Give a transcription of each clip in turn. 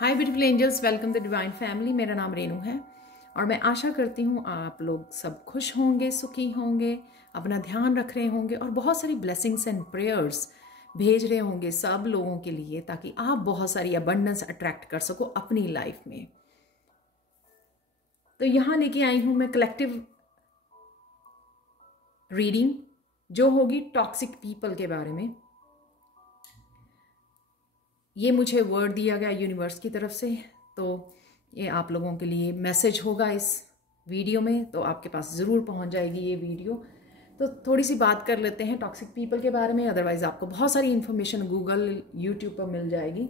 Hi beautiful angels, welcome to divine family. मेरा नाम रेनू है और मैं आशा करती हूँ आप लोग सब खुश होंगे, सुखी होंगे, अपना ध्यान रख रहे होंगे और बहुत सारी ब्लेसिंग्स एंड प्रेयर्स भेज रहे होंगे सब लोगों के लिए, ताकि आप बहुत सारी अबंडेंस अट्रैक्ट कर सको अपनी लाइफ में। तो यहाँ लेके आई हूँ मैं कलेक्टिव रीडिंग जो होगी टॉक्सिक पीपल के बारे में। ये मुझे वर्ड दिया गया यूनिवर्स की तरफ से, तो ये आप लोगों के लिए मैसेज होगा इस वीडियो में, तो आपके पास ज़रूर पहुंच जाएगी ये वीडियो। तो थोड़ी सी बात कर लेते हैं टॉक्सिक पीपल के बारे में, अदरवाइज़ आपको बहुत सारी इन्फॉर्मेशन गूगल यूट्यूब पर मिल जाएगी।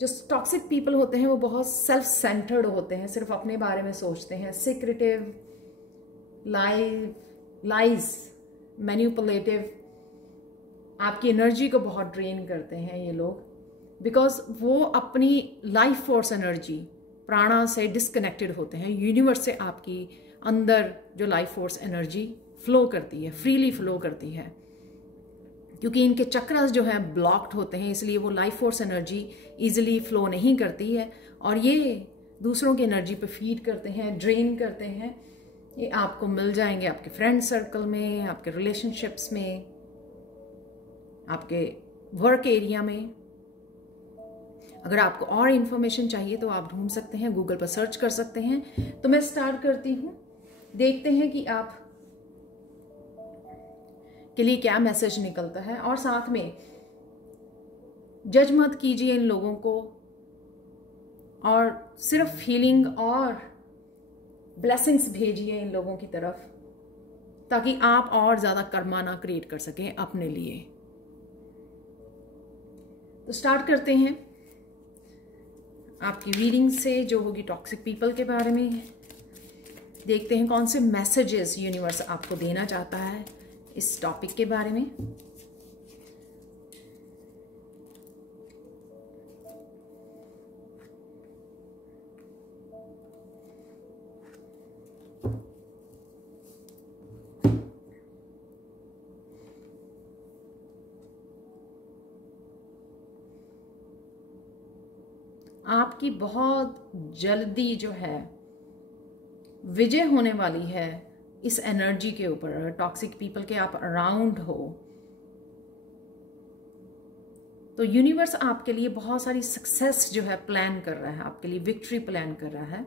जो टॉक्सिक पीपल होते हैं वो बहुत सेल्फ सेंटर्ड होते हैं, सिर्फ अपने बारे में सोचते हैं, सीक्रेटिव, लाइज, मैनिपुलेटिव, आपकी एनर्जी को बहुत ड्रेन करते हैं ये लोग, बिकॉज वो अपनी लाइफ फोर्स एनर्जी प्राणा से डिस्कनेक्टेड होते हैं। यूनिवर्स से आपकी अंदर जो लाइफ फोर्स एनर्जी फ्लो करती है, फ्रीली फ्लो करती है, क्योंकि इनके चक्रस जो हैं ब्लॉक्ड होते हैं, इसलिए वो life force energy easily flow नहीं करती है और ये दूसरों की एनर्जी पे फीड करते हैं, ड्रेन करते हैं। ये आपको मिल जाएंगे आपके फ्रेंड सर्कल में, आपके रिलेशनशिप्स में, आपके वर्क एरिया में। अगर आपको और इन्फॉर्मेशन चाहिए तो आप ढूंढ सकते हैं, गूगल पर सर्च कर सकते हैं। तो मैं स्टार्ट करती हूँ, देखते हैं कि आप के लिए क्या मैसेज निकलता है। और साथ में जज मत कीजिए इन लोगों को, और सिर्फ फीलिंग और ब्लेसिंग्स भेजिए इन लोगों की तरफ, ताकि आप और ज्यादा कर्मा ना क्रिएट कर सकें अपने लिए। तो स्टार्ट करते हैं आपकी रीडिंग से जो होगी टॉक्सिक पीपल के बारे में। देखते हैं कौन से मैसेजेस यूनिवर्स आपको देना चाहता है इस टॉपिक के बारे में। आपकी बहुत जल्दी जो है विजय होने वाली है इस एनर्जी के ऊपर। टॉक्सिक पीपल के आप अराउंड हो तो यूनिवर्स आपके लिए बहुत सारी सक्सेस जो है प्लान कर रहा है, आपके लिए विक्ट्री प्लान कर रहा है,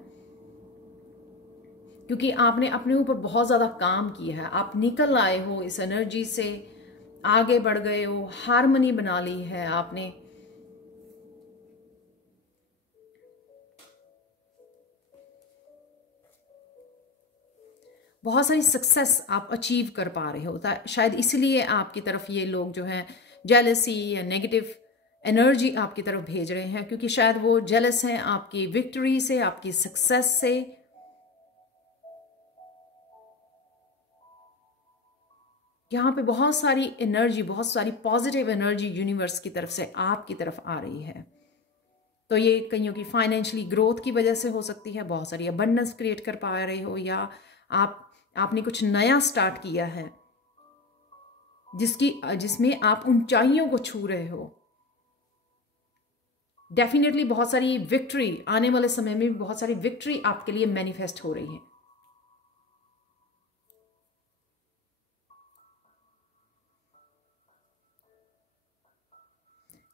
क्योंकि आपने अपने ऊपर बहुत ज्यादा काम किया है। आप निकल आए हो इस एनर्जी से, आगे बढ़ गए हो, हार्मनी बना ली है आपने। बहुत सारी सक्सेस आप अचीव कर पा रहे हो, शायद इसलिए आपकी तरफ ये लोग जो हैं जेलसी या नेगेटिव एनर्जी आपकी तरफ भेज रहे हैं, क्योंकि शायद वो जेलस हैं आपकी विक्ट्री से, आपकी सक्सेस से। यहाँ पे बहुत सारी एनर्जी, बहुत सारी पॉजिटिव एनर्जी यूनिवर्स की तरफ से आपकी तरफ आ रही है। तो ये कईयों की फाइनेंशियली ग्रोथ की वजह से हो सकती है, बहुत सारी अबंडेंस क्रिएट कर पा रहे हो, या आपने कुछ नया स्टार्ट किया है जिसमें आप ऊंचाइयों को छू रहे हो। डेफिनेटली बहुत सारी विक्ट्री आने वाले समय में, बहुत सारी विक्ट्री आपके लिए मैनिफेस्ट हो रही है।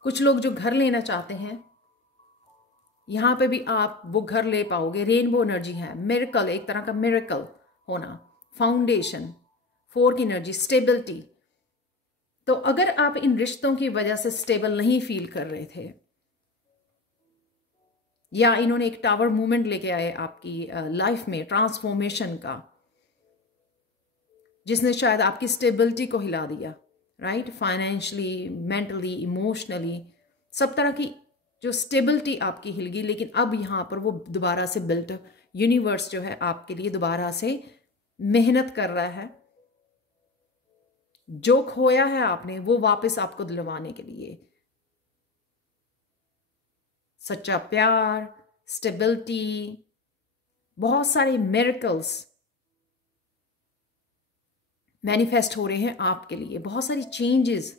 कुछ लोग जो घर लेना चाहते हैं, यहां पे भी आप वो घर ले पाओगे। रेनबो एनर्जी है, मिरेकल, एक तरह का मिरेकल होना, फाउंडेशन, फोर की एनर्जी, स्टेबिलिटी। तो अगर आप इन रिश्तों की वजह से स्टेबल नहीं फील कर रहे थे, या इन्होंने एक टावर मूवमेंट लेके आए आपकी लाइफ में ट्रांसफॉर्मेशन का, जिसने शायद आपकी स्टेबिलिटी को हिला दिया, राइट, फाइनेंशियली, मेंटली, इमोशनली, सब तरह की जो स्टेबिलिटी आपकी हिल गई। लेकिन अब यहां पर वो दोबारा से बिल्ट, यूनिवर्स जो है आपके लिए दोबारा से मेहनत कर रहा है। जो खोया है आपने वो वापस आपको दिलवाने के लिए सच्चा प्यार, स्टेबिलिटी, बहुत सारे मिरेकल्स मैनिफेस्ट हो रहे हैं आपके लिए। बहुत सारी चेंजेस,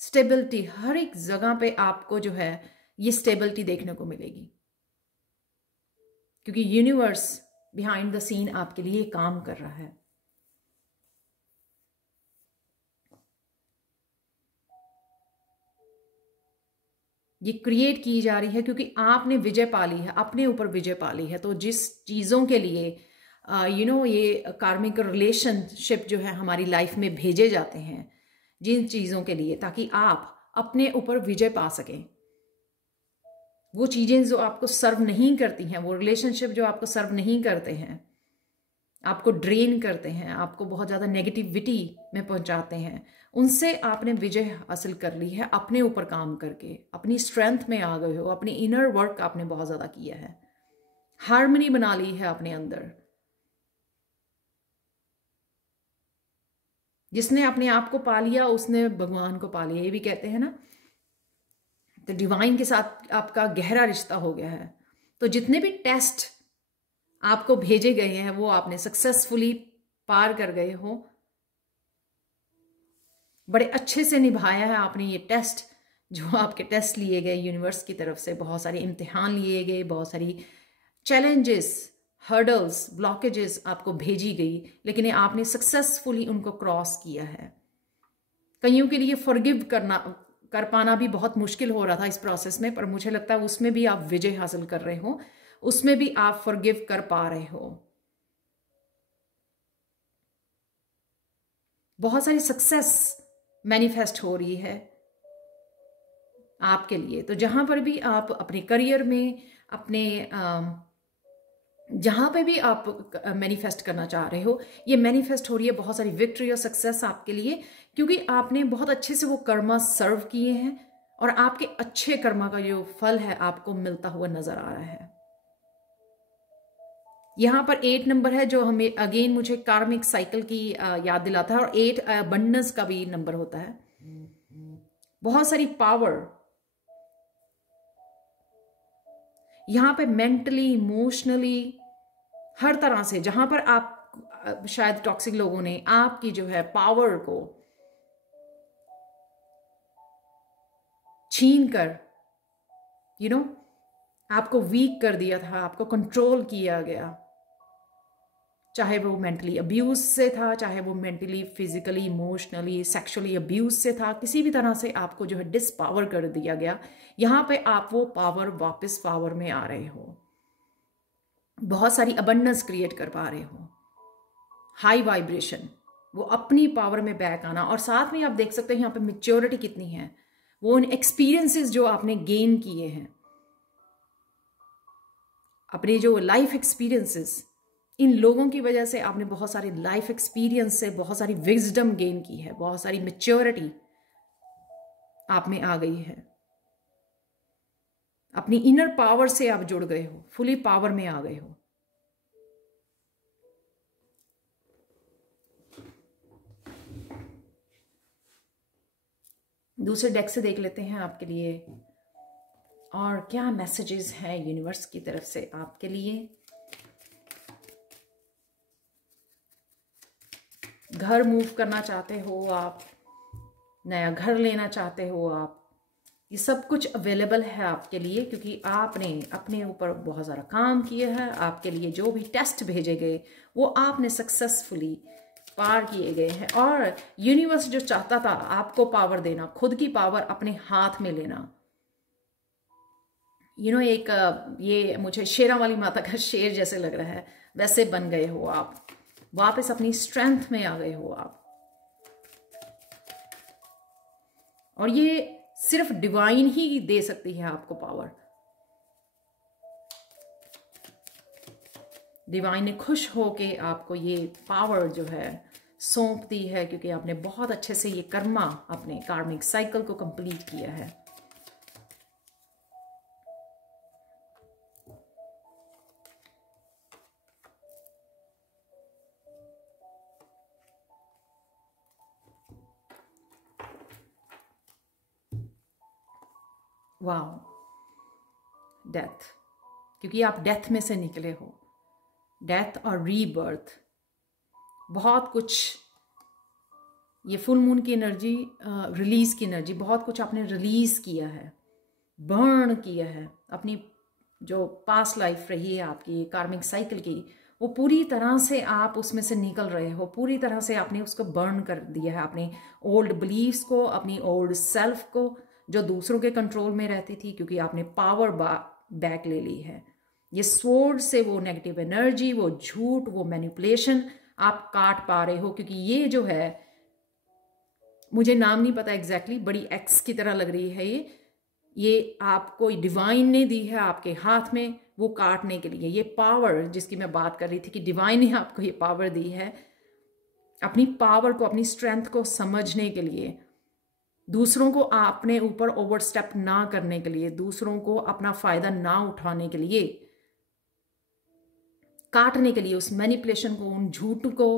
स्टेबिलिटी, हर एक जगह पे आपको जो है ये स्टेबिलिटी देखने को मिलेगी, क्योंकि यूनिवर्स बिहाइंड द सीन आपके लिए काम कर रहा है। ये क्रिएट की जा रही है क्योंकि आपने विजय पाली है, अपने ऊपर विजय पाली है। तो जिस चीज़ों के लिए ये कार्मिक रिलेशनशिप जो है हमारी लाइफ में भेजे जाते हैं, जिन चीज़ों के लिए, ताकि आप अपने ऊपर विजय पा सकें। वो चीज़ें जो आपको सर्व नहीं करती हैं, वो रिलेशनशिप जो आपको सर्व नहीं करते हैं, आपको ड्रेन करते हैं, आपको बहुत ज़्यादा नेगेटिविटी में पहुंचाते हैं, उनसे आपने विजय हासिल कर ली है अपने ऊपर काम करके। अपनी स्ट्रेंथ में आ गए हो, अपनी इनर वर्क आपने बहुत ज़्यादा किया है, हार्मनी बना ली है अपने अंदर। जिसने अपने आप को पा लिया उसने भगवान को पा लिया, ये भी कहते हैं ना। तो डिवाइन के साथ आपका गहरा रिश्ता हो गया है। तो जितने भी टेस्ट आपको भेजे गए हैं वो आपने सक्सेसफुली पार कर गए हो, बड़े अच्छे से निभाया है आपने ये टेस्ट। जो आपके टेस्ट लिए गए यूनिवर्स की तरफ से, बहुत सारे इम्तिहान लिए गए, बहुत सारी चैलेंजेस, हर्डल्स, ब्लॉकेजेस आपको भेजी गई, लेकिन आपने सक्सेसफुली उनको क्रॉस किया है। कईयों के लिए फॉरगिव कर पाना भी बहुत मुश्किल हो रहा था इस प्रोसेस में, पर मुझे लगता है उसमें भी आप विजय हासिल कर रहे हो, उसमें भी आप फॉरगिव कर पा रहे हो। बहुत सारी सक्सेस मैनिफेस्ट हो रही है आपके लिए। तो जहां पर भी आप अपने करियर में, अपने जहां पे भी आप मैनिफेस्ट करना चाह रहे हो, ये मैनिफेस्ट हो रही है बहुत सारी विक्ट्री और सक्सेस आपके लिए, क्योंकि आपने बहुत अच्छे से वो कर्मा सर्व किए हैं और आपके अच्छे कर्मा का जो फल है आपको मिलता हुआ नजर आ रहा है। यहां पर 8 नंबर है जो हमें अगेन मुझे कार्मिक साइकिल की याद दिलाता है, और 8 अबंडेंस का भी नंबर होता है। बहुत सारी पावर यहां पे मेंटली, इमोशनली, हर तरह से, जहां पर आप शायद टॉक्सिक लोगों ने आपकी जो है पावर को छीन कर आपको वीक कर दिया था, आपको कंट्रोल किया गया। चाहे वो मेंटली अब्यूज से था, चाहे वो mentally, physically, emotionally, sexually abuse से था, किसी भी तरह से आपको जो है डिसपावर कर दिया गया। यहां पे आप वो पावर वापस पावर में आ रहे हो, बहुत सारी अबंडेंस क्रिएट कर पा रहे हो, हाई वाइब्रेशन, वो अपनी पावर में बैक आना। और साथ में आप देख सकते हैं यहाँ पे मैच्योरिटी कितनी है, वो उन एक्सपीरियंसेस जो आपने गेन किए हैं, अपने जो लाइफ एक्सपीरियंसेस, इन लोगों की वजह से आपने बहुत सारी लाइफ एक्सपीरियंस से बहुत सारी विजडम गेन की है, बहुत सारी मैच्योरिटी आप में आ गई है, अपनी इनर पावर से आप जुड़ गए हो, फुली पावर में आ गए हो। दूसरे डेक से देख लेते हैं आपके लिए और क्या मैसेजेस हैं यूनिवर्स की तरफ से आपके लिए। घर मूव करना चाहते हो आप, नया घर लेना चाहते हो आप, ये सब कुछ अवेलेबल है आपके लिए, क्योंकि आपने अपने ऊपर बहुत सारा काम किया है। आपके लिए जो भी टेस्ट भेजे गए वो आपने सक्सेसफुली पार किए गए हैं, और यूनिवर्स जो चाहता था आपको पावर देना, खुद की पावर अपने हाथ में लेना। एक ये मुझे शेरा वाली माता का शेर जैसे लग रहा है, वैसे बन गए हो आप, वापस अपनी स्ट्रेंथ में आ गए हो आप। और ये सिर्फ डिवाइन ही दे सकती है आपको पावर। डिवाइन ने खुश होके आपको ये पावर जो है सौंप दी है, क्योंकि आपने बहुत अच्छे से ये कर्मा, अपने कार्मिक साइकिल को कंप्लीट किया है। वाओ, डेथ, क्योंकि आप डेथ में से निकले हो। डेथ और रीबर्थ, बहुत कुछ, ये फुल मून की एनर्जी, रिलीज की एनर्जी, बहुत कुछ आपने रिलीज किया है, बर्न किया है, अपनी जो पास्ट लाइफ रही है आपकी कार्मिक साइकिल की, वो पूरी तरह से आप उसमें से निकल रहे हो, पूरी तरह से आपने उसको बर्न कर दिया है, अपने ओल्ड बिलीव्स को, अपनी ओल्ड सेल्फ को जो दूसरों के कंट्रोल में रहती थी, क्योंकि आपने पावर बैक ले ली है। ये स्वॉर्ड से वो नेगेटिव एनर्जी, वो झूठ, वो मैनिपुलेशन आप काट पा रहे हो, क्योंकि ये जो है, मुझे नाम नहीं पता एग्जैक्टली, बड़ी एक्स की तरह लग रही है ये आपको डिवाइन ने दी है आपके हाथ में वो काटने के लिए। ये पावर जिसकी मैं बात कर रही थी कि डिवाइन ने आपको ये पावर दी है, अपनी पावर को, अपनी स्ट्रेंथ को समझने के लिए, दूसरों को अपने ऊपर ओवरस्टेप ना करने के लिए, दूसरों को अपना फायदा ना उठाने के लिए, काटने के लिए, उस मैनिपुलेशन को, उन झूठ को,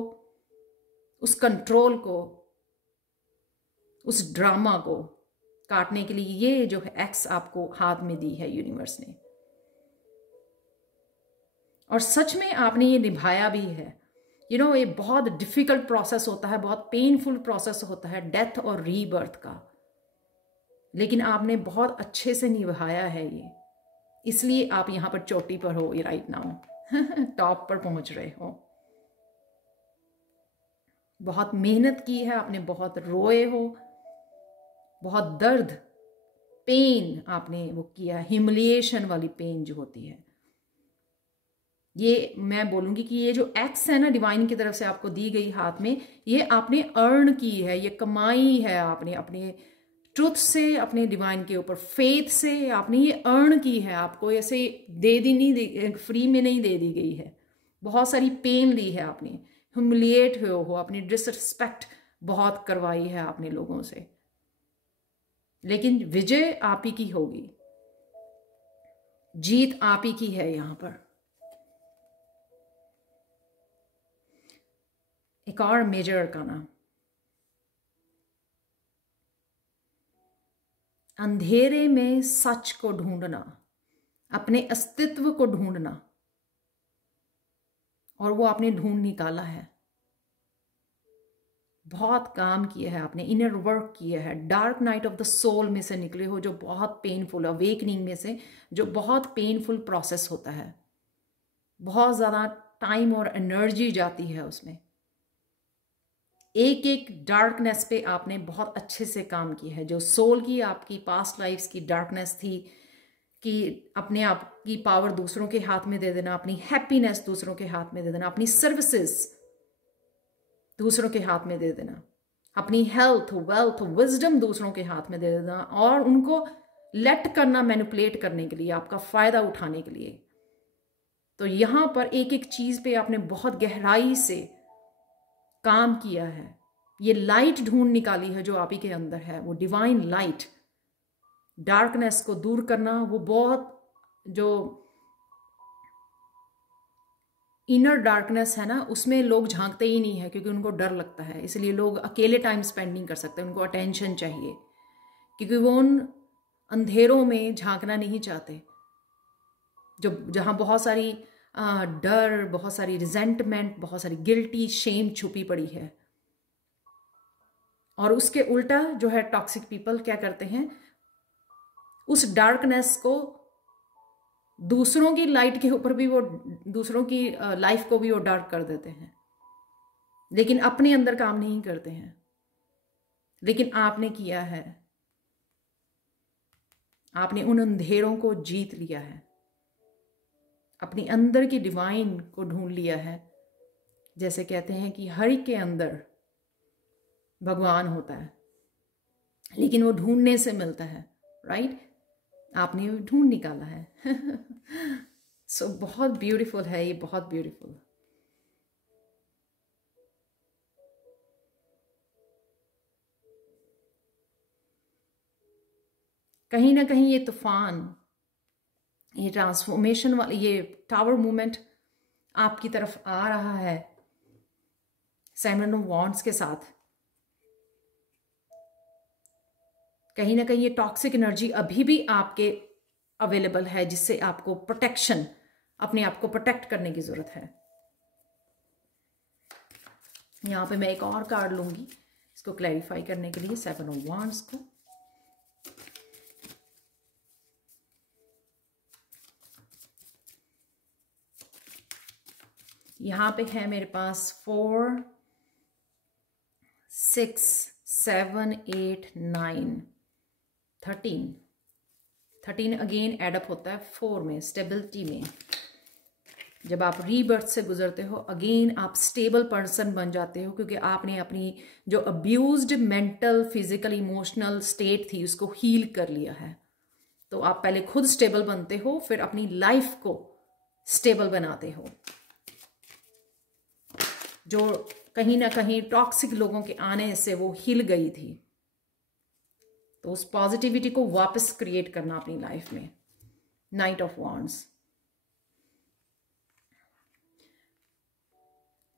उस कंट्रोल को, उस ड्रामा को काटने के लिए ये जो है एक्स आपको हाथ में दी है यूनिवर्स ने। और सच में आपने ये निभाया भी है। ये बहुत डिफिकल्ट प्रोसेस होता है, बहुत पेनफुल प्रोसेस होता है डेथ और रीबर्थ का, लेकिन आपने बहुत अच्छे से निभाया है ये, इसलिए आप यहां पर चोटी पर हो ये राइट नाउ टॉप पर पहुंच रहे हो। बहुत मेहनत की है आपने, बहुत रोए हो, बहुत दर्द, पेन आपने वो किया, ह्यूमिलिएशन वाली पेन जो होती है। ये मैं बोलूंगी कि ये जो एक्स है ना डिवाइन की तरफ से आपको दी गई हाथ में, ये आपने अर्न की है, ये कमाई है आपने अपने ट्रुथ से, अपने डिवाइन के ऊपर फेथ से आपने ये अर्न की है। आपको ऐसे दे दी नहीं, फ्री में नहीं दे दी गई है, बहुत सारी पेन ली है आपने, ह्यूमिलिएट हुए हो, अपनी डिसरिस्पेक्ट बहुत करवाई है आपने लोगों से, लेकिन विजय आप ही की होगी, जीत आप ही की है। यहां पर एक और मेजर अरकाना, अंधेरे में सच को ढूंढना, अपने अस्तित्व को ढूंढना, और वो आपने ढूंढ निकाला है। बहुत काम किया है आपने, इनर वर्क किया है, dark night of the soul में से निकले हो, जो बहुत पेनफुल, अवेकनिंग में से जो बहुत पेनफुल प्रोसेस होता है, बहुत ज़्यादा टाइम और एनर्जी जाती है उसमें। एक एक डार्कनेस पे आपने बहुत अच्छे से काम किया है। जो सोल की आपकी पास्ट लाइफ्स की डार्कनेस थी कि अपने आप की पावर दूसरों के हाथ में दे देना, अपनी हैप्पीनेस दूसरों के हाथ में दे देना, अपनी सर्विसेज दूसरों के हाथ में दे देना, अपनी हेल्थ, वेल्थ, विजडम दूसरों के हाथ में दे देना, और उनको लेट करना मैनिपुलेट करने के लिए, आपका फायदा उठाने के लिए। तो यहां पर एक एक चीज पे आपने बहुत गहराई से काम किया है। ये लाइट ढूंढ निकाली है जो आप ही के अंदर है, वो डिवाइन लाइट, डार्कनेस को दूर करना। वो बहुत जो इनर डार्कनेस है ना, उसमें लोग झांकते ही नहीं है, क्योंकि उनको डर लगता है, इसलिए लोग अकेले टाइम स्पेंड नहीं कर सकते, उनको अटेंशन चाहिए, क्योंकि वो उन अंधेरों में झांकना नहीं चाहते जो जहां बहुत सारी डर, बहुत सारी रिजेंटमेंट, बहुत सारी गिल्टी, शेम छुपी पड़ी है। और उसके उल्टा जो है टॉक्सिक पीपल क्या करते हैं, उस डार्कनेस को दूसरों की लाइट के ऊपर भी, वो दूसरों की लाइफ को भी वो डार्क कर देते हैं, लेकिन अपने अंदर काम नहीं करते हैं। लेकिन आपने किया है, आपने उन अंधेरों को जीत लिया है, अपनी अंदर की डिवाइन को ढूंढ लिया है। जैसे कहते हैं कि हर एक के अंदर भगवान होता है, लेकिन वो ढूंढने से मिलता है, राइट? आपने ढूंढ निकाला है सो बहुत ब्यूटीफुल है ये, बहुत ब्यूटीफुल। कहीं ना कहीं ये तूफान, ये ट्रांसफॉर्मेशन वाली, ये टावर मूवमेंट आपकी तरफ आ रहा है 7 ऑफ वॉन्ड्स के साथ। कहीं ना कहीं ये टॉक्सिक एनर्जी अभी भी आपके अवेलेबल है, जिससे आपको प्रोटेक्शन, अपने आप को प्रोटेक्ट करने की जरूरत है। यहां पे मैं एक और कार्ड लूंगी इसको क्लैरिफाई करने के लिए, 7 ऑफ वॉन्ड्स को। यहाँ पे है मेरे पास 4 6 7 8 9 13 अगेन एडअप होता है 4 में, स्टेबिलिटी में। जब आप रीबर्थ से गुजरते हो अगेन आप स्टेबल पर्सन बन जाते हो, क्योंकि आपने अपनी जो abused mental physical emotional state थी उसको हील कर लिया है। तो आप पहले खुद स्टेबल बनते हो, फिर अपनी लाइफ को स्टेबल बनाते हो। जो कहीं ना कहीं टॉक्सिक लोगों के आने से वो हिल गई थी, तो उस पॉजिटिविटी को वापस क्रिएट करना अपनी लाइफ में। Night of wands.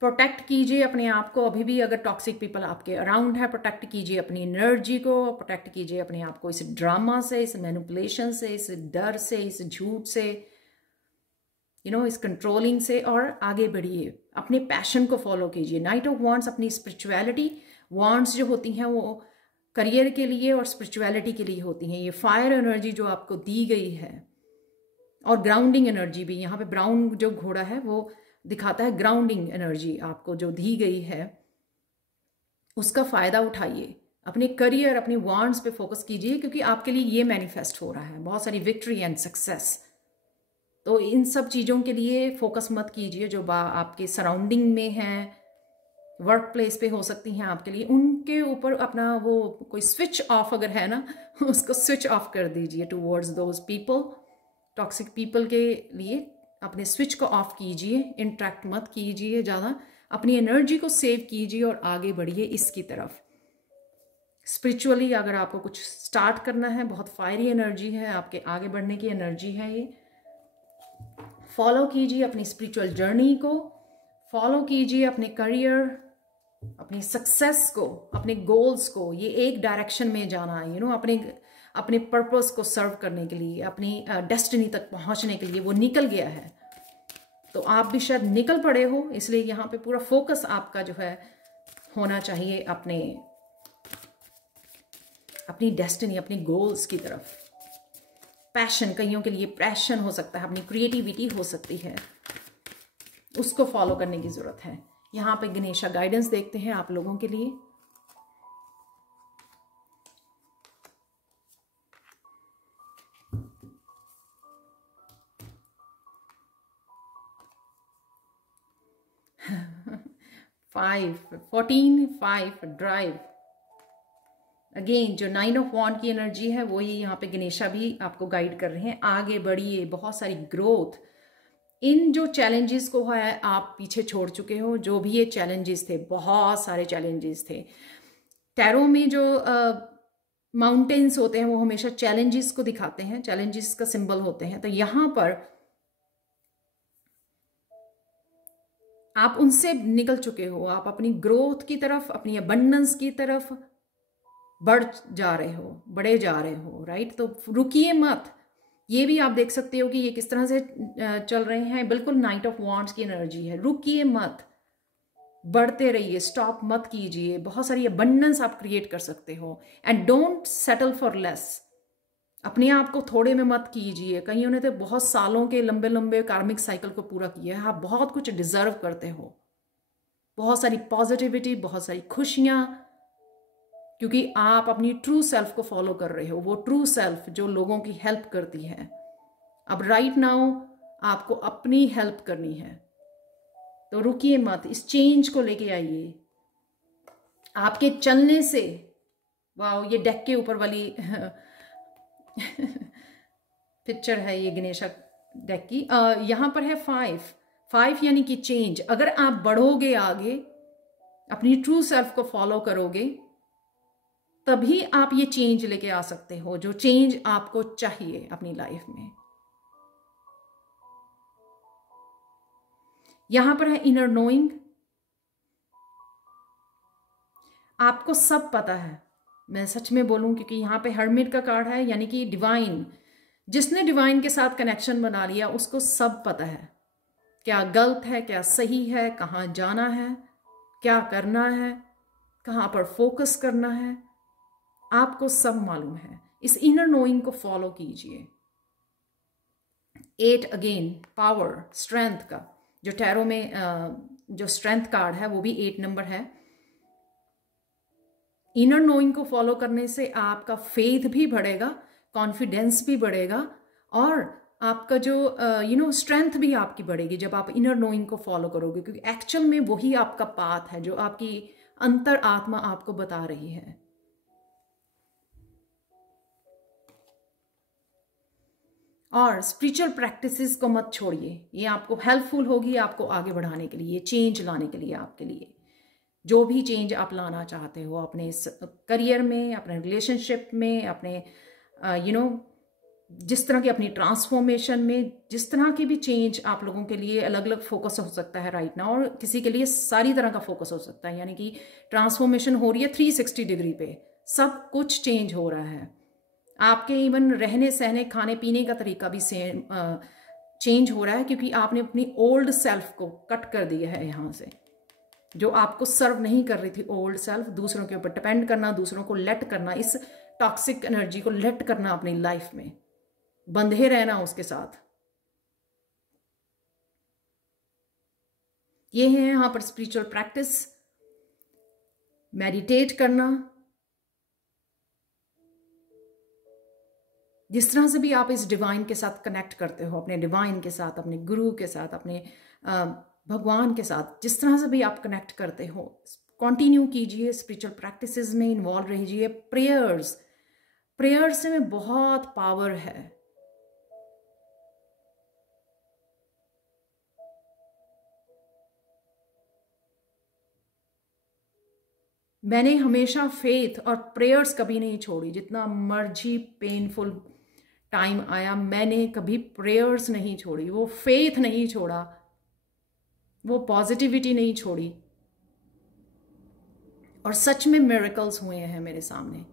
प्रोटेक्ट कीजिए अपने आप को। अभी भी अगर टॉक्सिक पीपल आपके अराउंड है, प्रोटेक्ट कीजिए अपनी एनर्जी को, प्रोटेक्ट कीजिए अपने आप को इस ड्रामा से, इस मैनिपुलेशन से, इस डर से, इस झूठ से, इस कंट्रोलिंग से, और आगे बढ़िए। अपने पैशन को फॉलो कीजिए। नाइट ऑफ वॉन्ड्स अपनी स्पिरिचुअलिटी, वॉन्ड्स जो होती हैं वो करियर के लिए और स्पिरिचुअलिटी के लिए होती हैं। ये फायर एनर्जी जो आपको दी गई है, और ग्राउंडिंग एनर्जी भी। यहाँ पे ब्राउन जो घोड़ा है वो दिखाता है ग्राउंडिंग एनर्जी आपको जो दी गई है, उसका फायदा उठाइए। अपने करियर, अपने वॉन्ड्स पे फोकस कीजिए, क्योंकि आपके लिए ये मैनिफेस्ट हो रहा है, बहुत सारी विक्ट्री एंड सक्सेस। तो इन सब चीज़ों के लिए फोकस मत कीजिए जो आपके सराउंडिंग में हैं, वर्क प्लेस पे हो सकती हैं आपके लिए। उनके ऊपर अपना वो कोई स्विच ऑफ अगर है ना, उसको स्विच ऑफ कर दीजिए towards those people. Toxic people के लिए अपने स्विच को ऑफ कीजिए, इंटरेक्ट मत कीजिए ज़्यादा। अपनी एनर्जी को सेव कीजिए और आगे बढ़िए इसकी तरफ। स्पिरिचुअली अगर आपको कुछ स्टार्ट करना है, बहुत फायरी एनर्जी है, आपके आगे बढ़ने की एनर्जी है ये। फॉलो कीजिए अपनी स्पिरिचुअल जर्नी को, फॉलो कीजिए अपने करियर, अपनी सक्सेस को, अपने गोल्स को। ये एक डायरेक्शन में जाना है, अपने पर्पस को सर्व करने के लिए, अपनी डेस्टिनी तक पहुंचने के लिए वो निकल गया है। तो आप भी शायद निकल पड़े हो, इसलिए यहाँ पे पूरा फोकस आपका जो है होना चाहिए अपनी डेस्टिनी, अपनी गोल्स की तरफ। पैशन, कईयों के लिए पैशन हो सकता है, अपनी क्रिएटिविटी हो सकती है, उसको फॉलो करने की जरूरत है। यहाँ पे गणेशा गाइडेंस देखते हैं आप लोगों के लिए। Five 14 5 drive. अगेन जो 9 ऑफ वॉन्ड की एनर्जी है वो ही यहाँ पे गणेशा भी आपको गाइड कर रहे हैं। आगे बढ़िए, बहुत सारी ग्रोथ। इन जो चैलेंजेस को है आप पीछे छोड़ चुके हो। जो भी ये चैलेंजेस थे, बहुत सारे चैलेंजेस थे। टैरो में जो माउंटेन्स होते हैं वो हमेशा चैलेंजेस को दिखाते हैं, चैलेंजेस का सिंबल होते हैं। तो यहाँ पर आप उनसे निकल चुके हो, आप अपनी ग्रोथ की तरफ, अपनी अबंडेंस की तरफ बढ़ जा रहे हो, बढ़े जा रहे हो, राइट। तो रुकिए मत। ये भी आप देख सकते हो कि ये किस तरह से चल रहे हैं। बिल्कुल नाइट ऑफ वॉन्ड्स की एनर्जी है। रुकिए मत, बढ़ते रहिए, स्टॉप मत कीजिए। बहुत सारी अबंडेंस आप क्रिएट कर सकते हो। And don't settle for less. अपने आप को थोड़े में मत कीजिए। कईयों ने तो बहुत सालों के लंबे लंबे कार्मिक साइकिल को पूरा किया है। आप बहुत कुछ डिजर्व करते हो, बहुत सारी पॉजिटिविटी, बहुत सारी खुशियां, क्योंकि आप अपनी ट्रू सेल्फ को फॉलो कर रहे हो। वो ट्रू सेल्फ जो लोगों की हेल्प करती है। अब राइट नाउ आपको अपनी हेल्प करनी है, तो रुकिए मत, इस चेंज को लेके आइए। आपके चलने से, वाह, ये डेक के ऊपर वाली पिक्चर है ये गणेशा डेक की। यहां पर है 5 यानी कि चेंज। अगर आप बढ़ोगे आगे, अपनी ट्रू सेल्फ को फॉलो करोगे, तभी आप ये चेंज लेके आ सकते हो, जो चेंज आपको चाहिए अपनी लाइफ में। यहां पर है इनर नोइंग। आपको सब पता है, मैं सच में बोलूं, क्योंकि यहां पे हर्मिट का कार्ड है, यानी कि डिवाइन। जिसने डिवाइन के साथ कनेक्शन बना लिया उसको सब पता है, क्या गलत है, क्या सही है, कहां जाना है, क्या करना है, कहां पर फोकस करना है। आपको सब मालूम है। इस इनर नोइंग को फॉलो कीजिए। 8 अगेन पावर, स्ट्रेंथ का। जो टैरो में जो स्ट्रेंथ कार्ड है वो भी 8 नंबर है। इनर नोइंग को फॉलो करने से आपका फेथ भी बढ़ेगा, कॉन्फिडेंस भी बढ़ेगा, और आपका जो स्ट्रेंथ भी आपकी बढ़ेगी जब आप इनर नोइंग को फॉलो करोगे, क्योंकि एक्चुअल में वही आपका पाथ है जो आपकी अंतर आत्मा आपको बता रही है। और स्पिरिचुअल प्रैक्टिसेस को मत छोड़िए, ये आपको हेल्पफुल होगी आपको आगे बढ़ाने के लिए, चेंज लाने के लिए, आपके लिए जो भी चेंज आप लाना चाहते हो अपने करियर में, अपने रिलेशनशिप में, अपने जिस तरह की अपनी ट्रांसफॉर्मेशन में, जिस तरह की भी चेंज आप लोगों के लिए अलग अलग फोकस हो सकता है राइट नाउ, और किसी के लिए सारी तरह का फोकस हो सकता है। यानी कि ट्रांसफॉर्मेशन हो रही है 360 डिग्री पे, सब कुछ चेंज हो रहा है। आपके इवन रहने सहने खाने पीने का तरीका भी सेम चेंज हो रहा है, क्योंकि आपने अपनी ओल्ड सेल्फ को कट कर दिया है। यहाँ से जो आपको सर्व नहीं कर रही थी ओल्ड सेल्फ, दूसरों के ऊपर डिपेंड करना, दूसरों को लेट करना, इस टॉक्सिक एनर्जी को लेट करना अपनी लाइफ में, बंधे रहना उसके साथ, ये है यहां पर स्पिरिचुअल प्रैक्टिस। मेडिटेट करना, जिस तरह से भी आप इस डिवाइन के साथ कनेक्ट करते हो, अपने डिवाइन के साथ, अपने गुरु के साथ, अपने भगवान के साथ, जिस तरह से भी आप कनेक्ट करते हो, कंटिन्यू कीजिए, स्पिरिचुअल प्रैक्टिसेस में इन्वॉल्व रहिए। प्रेयर्स में बहुत पावर है। मैंने हमेशा फेथ और प्रेयर्स कभी नहीं छोड़ी, जितना मर्जी पेनफुल टाइम आया मैंने कभी प्रेयर्स नहीं छोड़ी, वो फेथ नहीं छोड़ा, वो पॉजिटिविटी नहीं छोड़ी, और सच में मिरेकल्स हुए हैं मेरे सामने।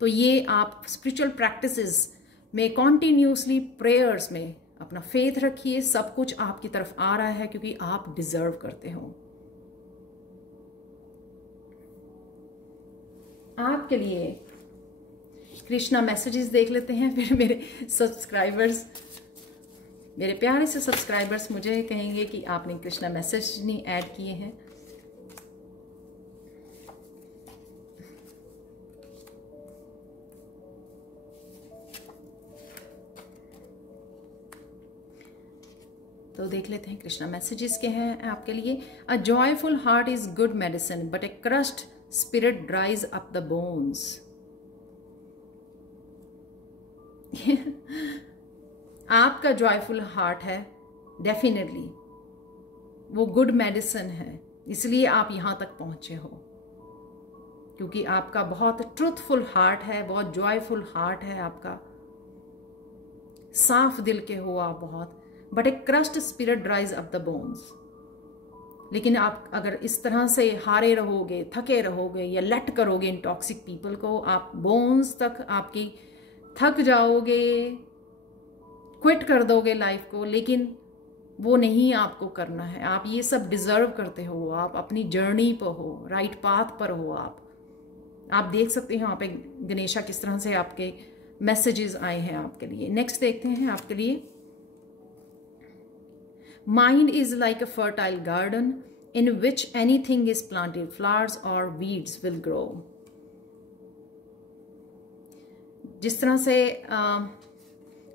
तो ये आप स्पिरिचुअल प्रैक्टिसेस में कॉन्टिन्यूसली प्रेयर्स में अपना फेथ रखिए, सब कुछ आपकी तरफ आ रहा है क्योंकि आप डिजर्व करते हो। आपके लिए कृष्णा मैसेजेस देख लेते हैं, फिर मेरे सब्सक्राइबर्स, मेरे प्यारे से सब्सक्राइबर्स मुझे कहेंगे कि आपने कृष्णा मैसेज नहीं ऐड किए हैं। तो देख लेते हैं कृष्णा मैसेजेस के हैं आपके लिए। अ joyful heart is good medicine but A crust spirit ड्राइज up the bones. आपका जॉयफुल हार्ट है, डेफिनेटली वो गुड मेडिसिन है, इसलिए आप यहां तक पहुंचे हो, क्योंकि आपका बहुत ट्रूथफुल हार्ट है, बहुत जॉयफुल हार्ट है आपका, साफ दिल के हो आप बहुत। But A crust spirit ड्राइज up the bones. लेकिन आप अगर इस तरह से हारे रहोगे, थके रहोगे या लेट करोगे इन टॉक्सिक पीपल को, आप बोन्स तक आपकी थक जाओगे, क्विट कर दोगे लाइफ को। लेकिन वो नहीं आपको करना है, आप ये सब डिजर्व करते हो, आप अपनी जर्नी पर हो, राइट पाथ पर हो। आप देख सकते हैं वहाँ पे गणेशा किस तरह से आपके मैसेजेस आए हैं आपके लिए। नेक्स्ट देखते हैं आपके लिए। Mind is like a fertile garden in which anything is planted, flowers or weeds will grow. जिस तरह से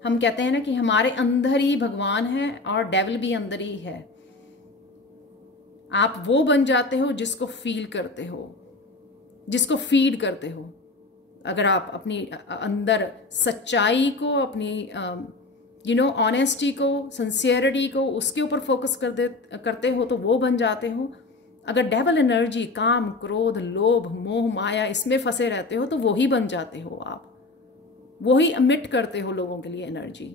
हम कहते हैं ना कि हमारे अंदर ही भगवान है और डेविल भी अंदर ही है। आप वो बन जाते हो जिसको फील करते हो, जिसको फीड करते हो। अगर आप अपनी अंदर सच्चाई को, अपनी ऑनेस्टी को, सिंसियरिटी को, उसके ऊपर फोकस करते हो तो वो बन जाते हो। अगर डेविल एनर्जी, काम, क्रोध, लोभ, मोह, माया, इसमें फंसे रहते हो तो वो ही बन जाते हो आप, वो ही अमिट करते हो लोगों के लिए एनर्जी।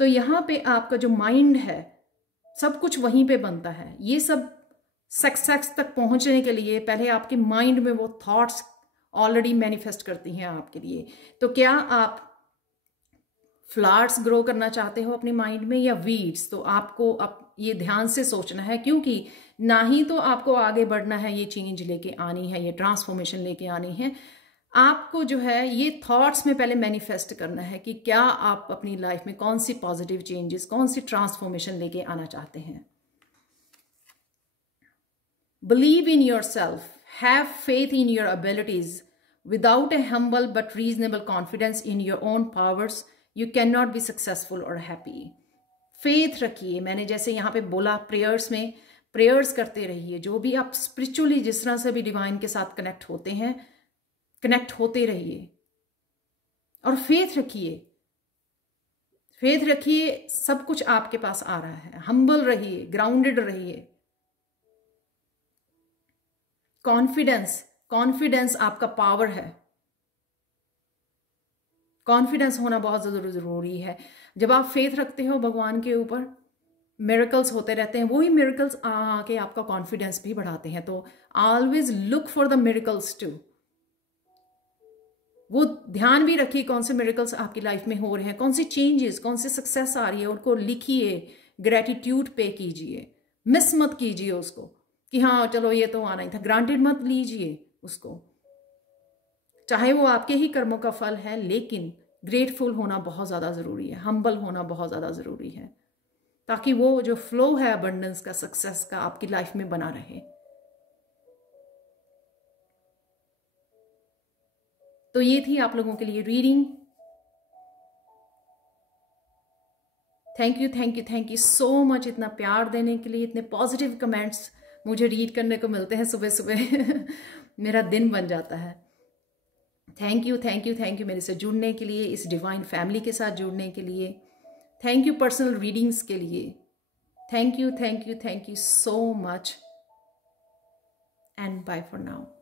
तो यहाँ पे आपका जो माइंड है, सब कुछ वहीं पे बनता है। ये सब सक्सेस तक पहुंचने के लिए पहले आपके माइंड में वो थॉट्स ऑलरेडी मैनिफेस्ट करती हैं आपके लिए। तो क्या आप फ्लावर्स ग्रो करना चाहते हो अपने माइंड में या वीड्स? तो आपको अब ये ध्यान से सोचना है, क्योंकि ना ही तो आपको आगे बढ़ना है, ये चेंज लेके आनी है, ये ट्रांसफॉर्मेशन लेके आनी है, आपको जो है ये थॉट्स में पहले मैनिफेस्ट करना है कि क्या आप अपनी लाइफ में कौन सी पॉजिटिव चेंजेस, कौन सी ट्रांसफॉर्मेशन लेके आना चाहते हैं। Believe in your self, have faith in your abilities, without A humble but reasonable confidence in your own powers you can not be successful और हैप्पी। फेथ रखिए, मैंने जैसे यहाँ पे बोला, प्रेयर्स में प्रेयर्स करते रहिए, जो भी आप स्पिरिचुअली जिस तरह से भी डिवाइन के साथ कनेक्ट होते हैं, कनेक्ट होते रहिए और फेथ रखिए। फेथ रखिए, सब कुछ आपके पास आ रहा है। हम्बल रहिए, ग्राउंडेड रहिए। कॉन्फिडेंस, कॉन्फिडेंस आपका पावर है। कॉन्फिडेंस होना बहुत जरूरी है। जब आप फेथ रखते हो भगवान के ऊपर, मिरेकल्स होते रहते हैं। वही मिरेकल्स आके आपका कॉन्फिडेंस भी बढ़ाते हैं। तो always look for the miracles too. वो ध्यान भी रखिए कौन से मिरेकल्स आपकी लाइफ में हो रहे हैं, कौन सी चेंजेस, कौन सी सक्सेस आ रही है, उनको लिखिए, ग्रेटिट्यूड पे कीजिए, मिस मत कीजिए उसको कि हाँ चलो ये तो आना ही था, ग्रांटेड मत लीजिए उसको। चाहे वो आपके ही कर्मों का फल है, लेकिन ग्रेटफुल होना बहुत ज़्यादा ज़रूरी है, हम्बल होना बहुत ज़्यादा ज़रूरी है, ताकि वो जो फ्लो है अबंडेंस का, सक्सेस का, आपकी लाइफ में बना रहे। तो ये थी आप लोगों के लिए reading. Thank you, thank you, thank you so much इतना प्यार देने के लिए। इतने पॉजिटिव कमेंट्स मुझे रीड करने को मिलते हैं सुबह सुबह मेरा दिन बन जाता है। Thank you, thank you, thank you मेरे से जुड़ने के लिए, इस डिवाइन फैमिली के साथ जुड़ने के लिए। थैंक यू पर्सनल रीडिंग्स के लिए। Thank you, thank you, thank you so much and bye for now.